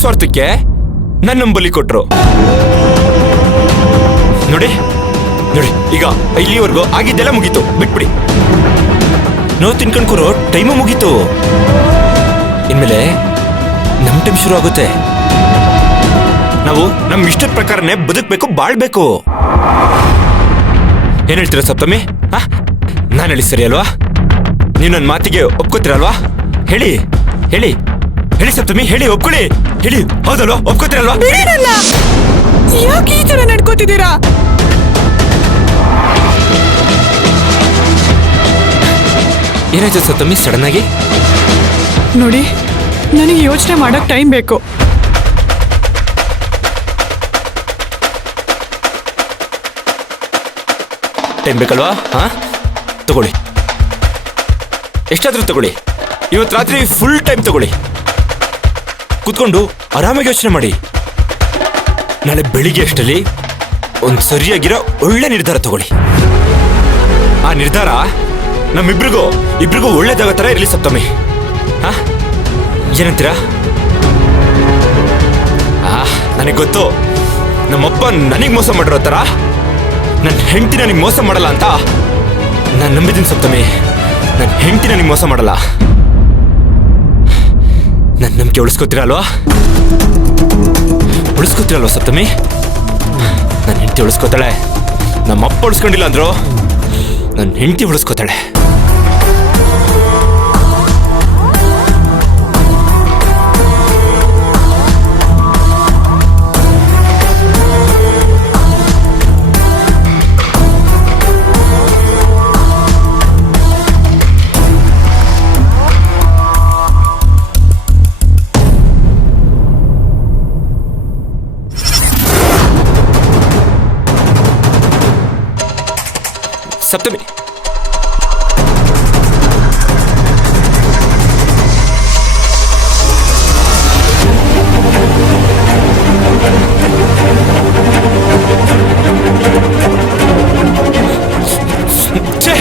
ಸ್ವಾರ್ಥಕ್ಕೆ ನನ್ನ ಬಲಿ ಕೊಟ್ರು. ನೋಡಿ ನೋಡಿ, ಈಗ ಇಲ್ಲಿವರೆಗೂ ಆಗಿದ್ದೆಲ್ಲ ಮುಗೀತು, ಬಿಟ್ಬಿಡಿ. ನೋವು ತಿನ್ಕೊಂಡ್ಕೊರೋ ಟೈಮು ಮುಗೀತು. ಇನ್ಮೇಲೆ ನಮ್ ಟೈಮ್ ಶುರು ಆಗುತ್ತೆ. ನಾವು ನಮ್ ಇಷ್ಟದ ಪ್ರಕಾರನೇ ಬದುಕ್ಬೇಕು, ಬಾಳ್ಬೇಕು. ಏನ್ ಹೇಳ್ತೀರಾ ಸಪ್ತಮಿ? ನಾನು ಹೇಳಿ ಸರಿ ಅಲ್ವಾ? ನೀವು ನನ್ನ ಮಾತಿಗೆ ಒಪ್ಕೋತೀರಲ್ವಾ? ಹೇಳಿ ಹೇಳಿ ಹೇಳಿ ಸಪ್ತಮಿ, ಹೇಳಿ, ಒಪ್ಕೊಳ್ಳಿ. ಹೇಳಿ, ಹೌದಲ್ವಾ? ಒಪ್ಕೋತೀರಲ್ವಾ? ಯಾಕೆ ಈ ತರ ನಡ್ಕೋತಿದ್ದೀರಾ? ಏನಾಯ್ತು ಸಪ್ತಮಿ ಸಡನ್ ಆಗಿ? ನೋಡಿ, ನನಗೆ ಯೋಚನೆ ಮಾಡಕ್ ಟೈಮ್ ಬೇಕು. ಟೈಮ್ ಬೇಕಲ್ವಾ? ತಗೊಳ್ಳಿ, ಎಷ್ಟಾದ್ರೂ ತಗೊಳ್ಳಿ. ಇವತ್ತು ರಾತ್ರಿ ಫುಲ್ ಟೈಮ್ ತಗೊಳ್ಳಿ. ಕೂತ್ಕೊಂಡು ಆರಾಮಾಗಿ ಯೋಚನೆ ಮಾಡಿ. ನಾಳೆ ಬೆಳಿಗ್ಗೆ ಅಷ್ಟರಲ್ಲಿ ಒಂದು ಸರಿಯಾಗಿರೋ ಒಳ್ಳೆ ನಿರ್ಧಾರ ತಗೊಳ್ಳಿ. ಆ ನಿರ್ಧಾರ ಇಬ್ರಿಗೂ ಒಳ್ಳೇದಾಗೋ ಥರ ಇರಲಿ ಸಪ್ತಮಿ. ಏನಂತೀರಾ? ನನಗೆ ಗೊತ್ತು, ನಮ್ಮಪ್ಪ ನನಗೆ ಮೋಸ ಮಾಡಿರೋ ಥರ ನನ್ನ ಹೆಂಡತಿ ನನಗೆ ಮೋಸ ಮಾಡಲ್ಲ ಅಂತ ನಾನು ನಂಬಿದ್ದೀನಿ ಸಪ್ತಮಿ. ನನ್ನ ಹೆಂಡತಿ ನನಗೆ ಮೋಸ ಮಾಡಲ್ಲ. ನನ್ನ ನಂಬಿಕೆ ಉಳಿಸ್ಕೋತೀರಲ್ವಾ? ಉಳಿಸ್ಕೋತೀರಲ್ವಾ ಸಪ್ತಮಿ? ನನ್ನ ಹೆಂಡತಿ ಉಳಿಸ್ಕೋತಾಳೆ. ನಮ್ಮಪ್ಪ ಉಳಿಸ್ಕೊಂಡಿಲ್ಲ ಅಂದ್ರು ನನ್ನ ಹೆಂಡತಿ ಉಳಿಸ್ಕೋತಾಳೆ. ಸಪ್ತಮಿ, ಛೇ!